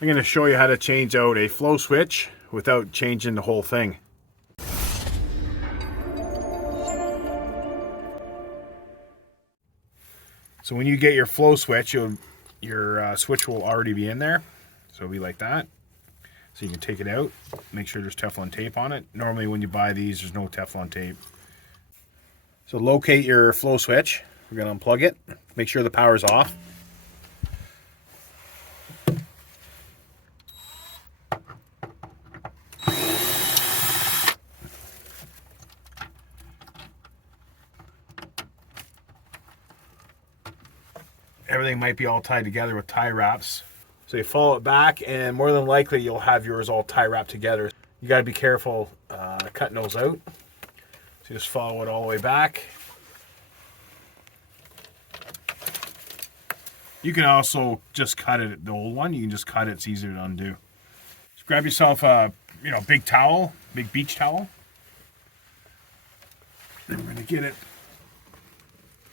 I'm going to show you how to change out a flow switch without changing the whole thing. So when you get your flow switch, your switch will already be in there. So it'll be like that. So you can take it out, make sure there's Teflon tape on it. Normally when you buy these, there's no Teflon tape. So locate your flow switch. We're going to unplug it. Make sure the power's off. Everything might be all tied together with tie wraps. So you follow it back, and more than likely you'll have yours all tie wrapped together. You got to be careful cutting those out. So just follow it all the way back. You can also just cut it, the old one. You can just cut it. It's easier to undo. Just grab yourself a big towel, big beach towel. And we're going to get it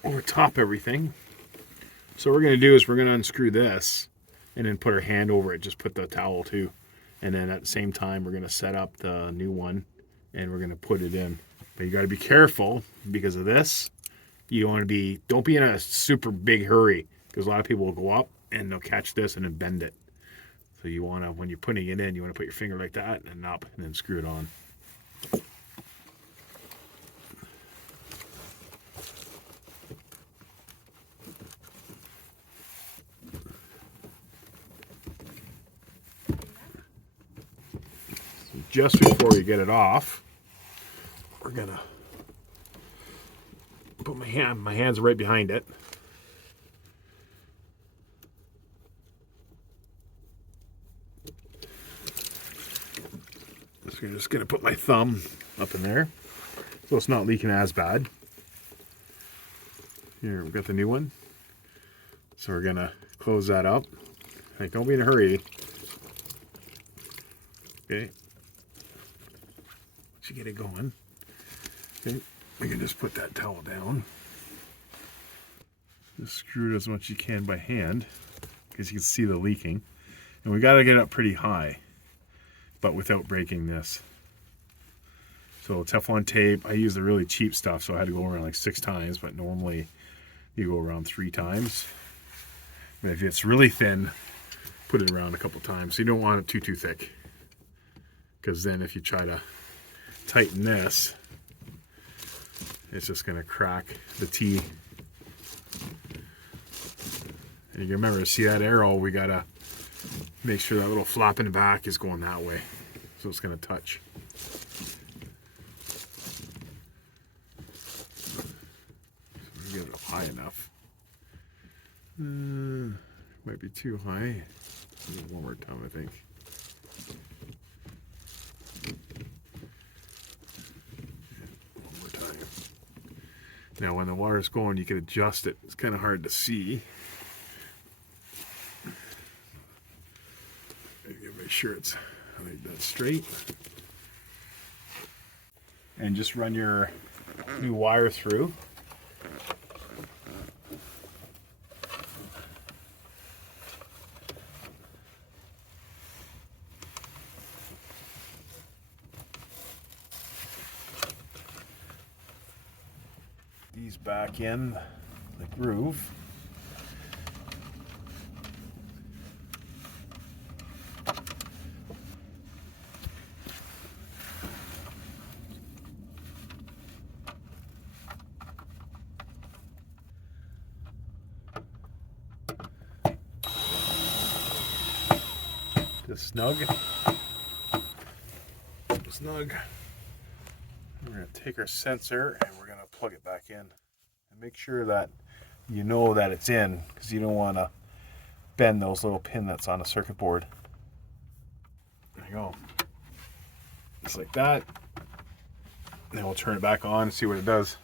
over top everything. So what we're going to do is we're going to unscrew this and then put our hand over it. Just put the towel too. And then at the same time, we're going to set up the new one and we're going to put it in. But you got to be careful because of this. You don't want to be, don't be in a super big hurry because a lot of people will go up and they'll catch this and then bend it. So you want to, when you're putting it in, you want to put your finger like that and up and then screw it on. Just before you get it off, we're gonna put my hands right behind it. So I'm just gonna put my thumb up in there so it's not leaking as bad. Here, we've got the new one. So we're gonna close that up. Like, don't be in a hurry. Okay. To get it going. Okay, you can just put that towel down. Just screw it as much as you can by hand because you can see the leaking. And we got to get it up pretty high, but without breaking this. So Teflon tape, I use the really cheap stuff, so I had to go around like 6 times, but normally you go around 3 times. And if it's really thin, put it around a couple times. So you don't want it too thick, because then if you try to tighten this, it's just going to crack the T. And you remember, see that arrow, we got to make sure that little flap in the back is going that way. So it's going to touch. So we get it up high enough. Might be too high. One more time, I think. Now when the water's going, you can adjust it. It's kind of hard to see. Make sure it's like that straight. And just run your new wire through. These back in the groove. Just snug. Snug. We're going to take our sensor and we're going to plug it back in. And make sure that you know that it's in, because you don't want to bend those little pin that's on the circuit board. There you go. Just like that. Then we'll turn it back on and see what it does.